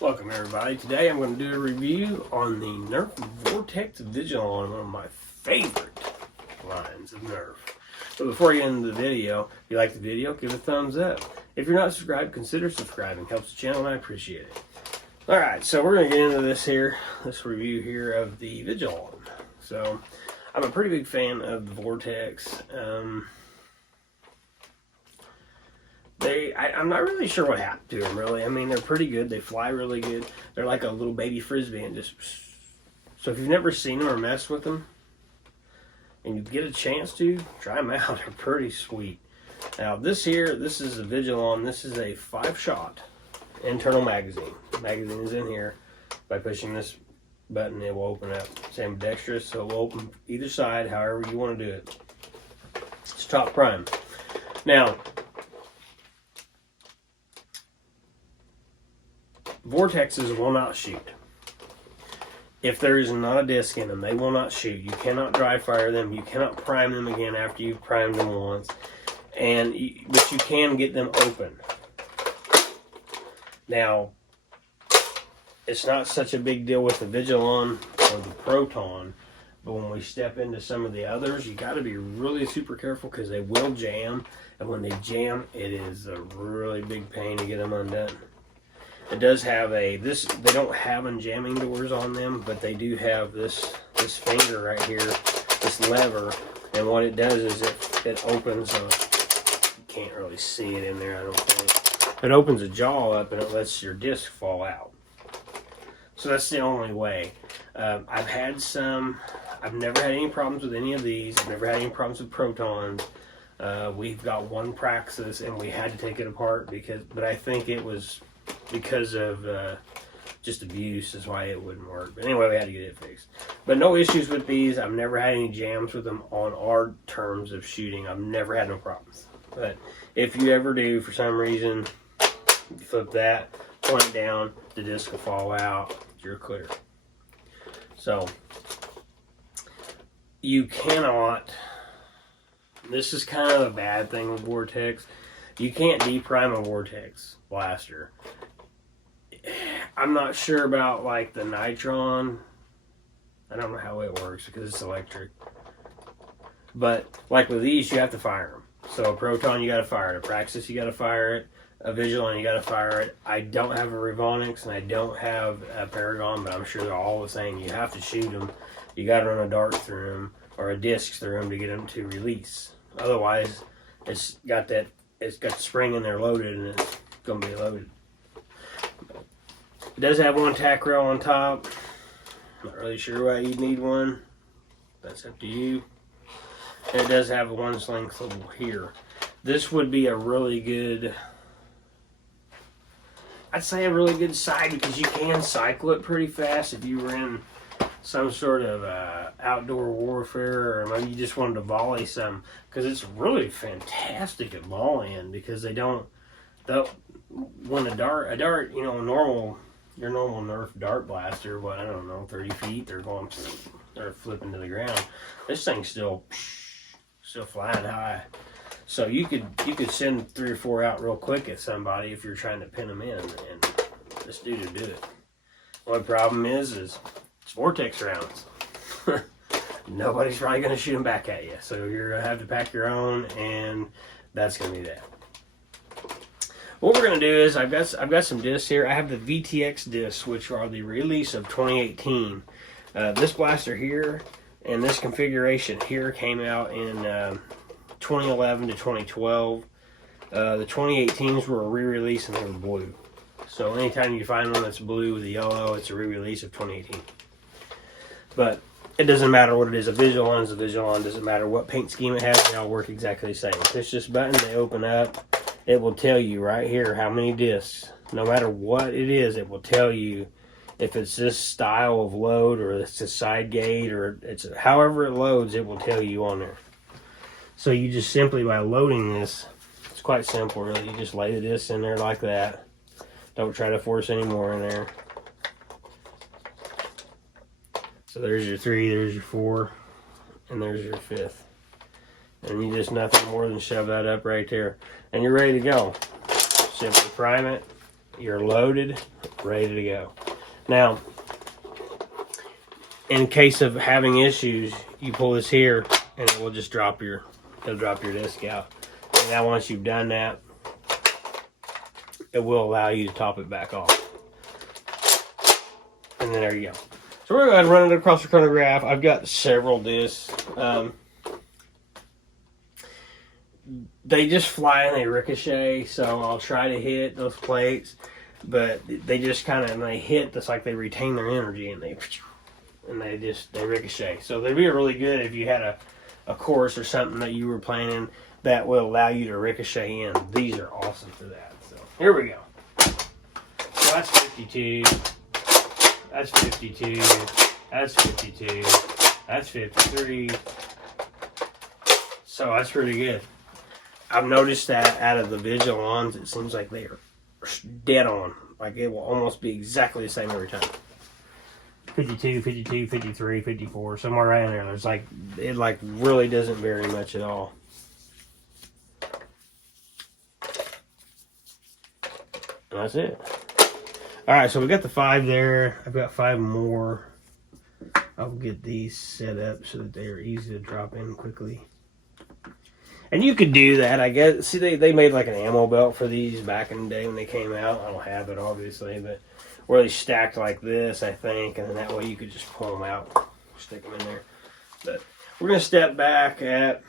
Welcome everybody. Today I'm going to do a review on the Nerf Vortex Vigilon, one of my favorite lines of Nerf. But before you end the video, if you like the video, give it a thumbs up. If you're not subscribed, consider subscribing. Helps the channel and I appreciate it. Alright, so we're going to get into this review here of the Vigilon. So, I'm a pretty big fan of the Vortex. I'm not really sure what happened to them, really. I mean, they're pretty good. They fly really good. They're like a little baby frisbee. And so if you've never seen them or messed with them, and you get a chance to, try them out. They're pretty sweet. Now, this is a Vigilon. This is a 5-shot internal magazine. The magazine is in here. By pushing this button, it will open up. Same with dexterous, so it will open either side, however you want to do it. It's top prime. Now, Vortexes will not shoot. If there is not a disc in them, they will not shoot. You cannot dry fire them. You cannot prime them again after you've primed them once. But you can get them open. Now, it's not such a big deal with the Vigilon or the Proton, but when we step into some of the others, you got to be really super careful because they will jam. And when they jam, it is a really big pain to get them undone. It does have they don't have unjamming doors on them, but they do have this finger right here, this lever, and what it does is it opens you can't really see it in there, I don't think. It opens a jaw up and it lets your disc fall out. So that's the only way. I've never had any problems with any of these. I've never had any problems with Protons. We've got one Praxis and we had to take it apart but I think it was because of just abuse is why it wouldn't work. But anyway, we had to get it fixed. But no issues with these. I've never had any jams with them on our terms of shooting. I've never had no problems. But if you ever do, for some reason, you flip that, point it down, the disc will fall out, you're clear. So, you cannot, this is kind of a bad thing with Vortex, you can't deprime a Vortex blaster. I'm not sure about like the Nitron. I don't know how it works because it's electric. But like with these, you have to fire them. So a Proton, you got to fire it. A Praxis, you got to fire it. A Vigilon, you got to fire it. I don't have a Revonix and I don't have a Paragon, but I'm sure they're all the same. You have to shoot them. You got to run a dart through them or a disc through them to get them to release. Otherwise, it's got the spring in there loaded and it's going to be loaded. It does have one tack rail on top. Not really sure why you'd need one. That's up to you. And it does have a one sling swivel here. This would be a really good, I'd say a really good side because you can cycle it pretty fast if you were in some sort of outdoor warfare, or maybe you just wanted to volley some, because it's really fantastic at volleying because when a dart, you know, your normal Nerf dart blaster, what, I don't know, 30 feet, they're flipping to the ground. This thing's still flying high. So you could send 3 or 4 out real quick at somebody if you're trying to pin them in, and this dude would do it. Only problem is it's Vortex rounds. Nobody's probably going to shoot them back at you. So you're going to have to pack your own, and that's going to be that. What we're going to do is I've got some discs here. I have the VTX discs, which are the release of 2018. This blaster here and this configuration here came out in 2011 to 2012. The 2018s were a re-release and they were blue. So anytime you find one that's blue with a yellow, it's a re-release of 2018. But it doesn't matter what it is. A Vigilon is a Vigilon. Doesn't matter what paint scheme it has. They all work exactly the same. Push this button, they open up. It will tell you right here how many discs. No matter what it is, it will tell you if it's this style of load or it's a side gate or it's however it loads, it will tell you on there. So you just simply by loading this, it's quite simple really. You just lay the discs in there like that. Don't try to force any more in there. So there's your 3, there's your 4, and there's your 5th. And you just nothing more than shove that up right there. And you're ready to go. Simply prime it, You're loaded, ready to go. Now, in case of having issues, you pull this here and it will just drop your disc out. And now once you've done that, it will allow you to top it back off. And then there you go. So we're going to run it across the chronograph. I've got several discs. They just fly and they ricochet, so I'll try to hit those plates, but they just kind of, when they hit, it's like they retain their energy and they ricochet. So they'd be really good if you had a course or something that you were playing in that will allow you to ricochet in. These are awesome for that. So here we go. So that's 52. That's 52. That's 52. That's 53. So that's pretty good. I've noticed that out of the Vigilons, it seems like they are dead on. Like it will almost be exactly the same every time. 52, 52, 53, 54, somewhere right in there. There's like, it like really doesn't vary much at all. And that's it. Alright, so we got the 5 there. I've got 5 more. I'll get these set up so that they are easy to drop in quickly. And you could do that, I guess. See, they made like an ammo belt for these back in the day when they came out. I don't have it, obviously, but where they stacked like this, I think, and then that way you could just pull them out, stick them in there. But we're going to step back at,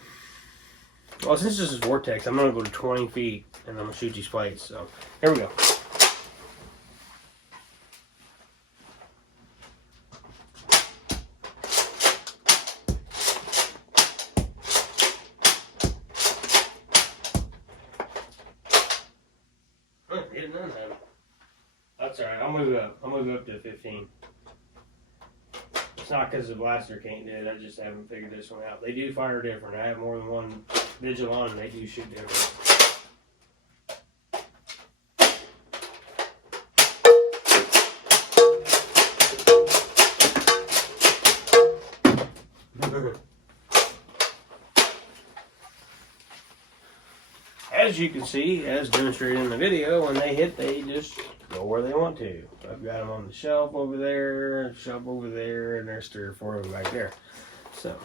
well, since this is Vortex, I'm going to go to 20 feet, and I'm going to shoot these plates. So, here we go. That's alright, I'll move up. I'll move up to 15. It's not because the blaster can't do it, I just haven't figured this one out. They do fire different. I have more than one Vigilon and they do shoot different. As you can see, as demonstrated in the video, when they hit, they just go where they want to. I've got them on the shelf over there, and there's 3 or 4 of them back there. So,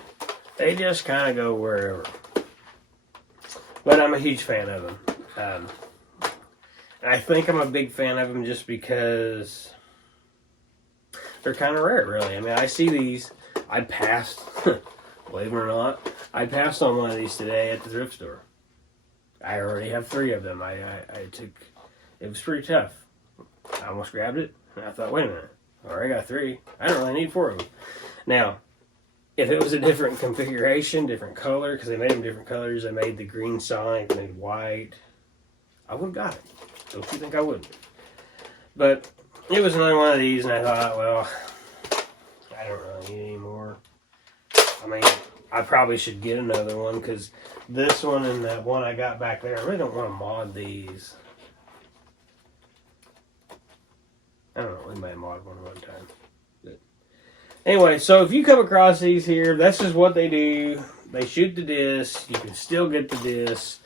they just kind of go wherever. But I'm a huge fan of them. And I think I'm a big fan of them just because they're kind of rare, really. I mean, I see these. I passed, believe it or not, I passed on one of these today at the thrift store. I already have 3 of them. I took, it was pretty tough. I almost grabbed it, and I thought, wait a minute. I already got 3. I don't really need 4 of them. Now, if it was a different configuration, different color, because they made them different colors, they made the green Sonic, they made white, I would have got it. Don't you think I wouldn't? But it was another one of these, and I thought, well, I don't really need any more. I mean, I probably should get another one, because this one and that one I got back there, I really don't want to mod these. I don't know, we might mod one time. But anyway, so if you come across these here, that's just what they do. They shoot the disc. You can still get the disc.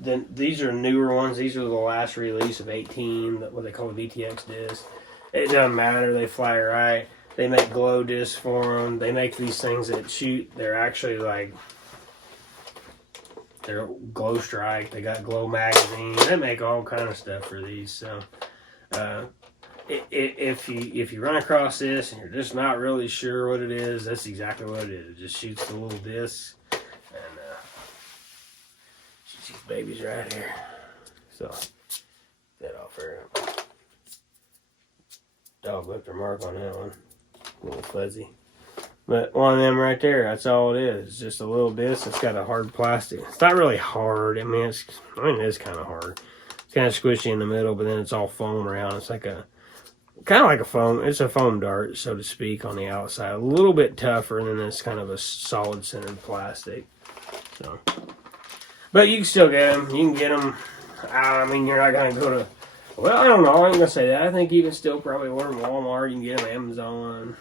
Then these are newer ones. These are the last release of 18, what they call the VTX disc. It doesn't matter. They fly right. They make glow discs for them. They make these things that shoot. They're actually like, they're glow strike. They got glow magazines. They make all kind of stuff for these. So, if you run across this and you're just not really sure what it is, that's exactly what it is. It just shoots the little discs and shoots these babies right here. So, that off there. Dog left her mark on that one. A little fuzzy. But one of them right there, that's all it is. It's just a little disc. It's got a hard plastic. It's not really hard. I mean, it is kind of hard. It's kind of squishy in the middle, but then it's all foam around. It's like kind of like a foam. It's a foam dart, so to speak, on the outside. A little bit tougher, and then it's kind of a solid centered plastic. So, but you can still get them. You can get them. I mean, you're not going to go to, well, I don't know. I ain't going to say that. I think you can still probably order them Walmart. You can get them Amazon.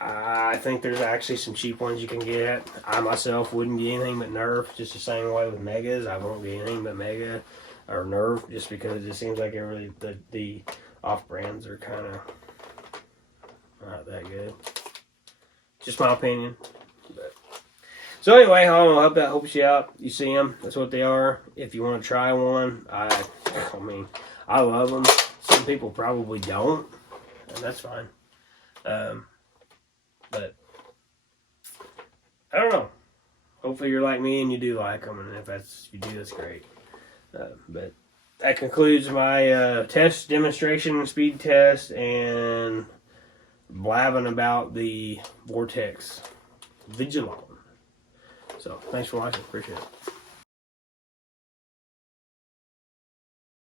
I think there's actually some cheap ones you can get. I myself wouldn't get anything but Nerf, just the same way with Megas. I won't get anything but Mega. or Nerf, just because it just seems like the off brands are kind of not that good. Just my opinion. But. So anyway, I don't know, I hope that helps you out. You see them, that's what they are. If you want to try one, I mean, I love them. Some people probably don't, and that's fine. But I don't know. Hopefully you're like me and you do like them, and if you do, that's great. But that concludes my test demonstration, speed test, and blabbing about the Vortex Vigilon. So thanks for watching. Appreciate it.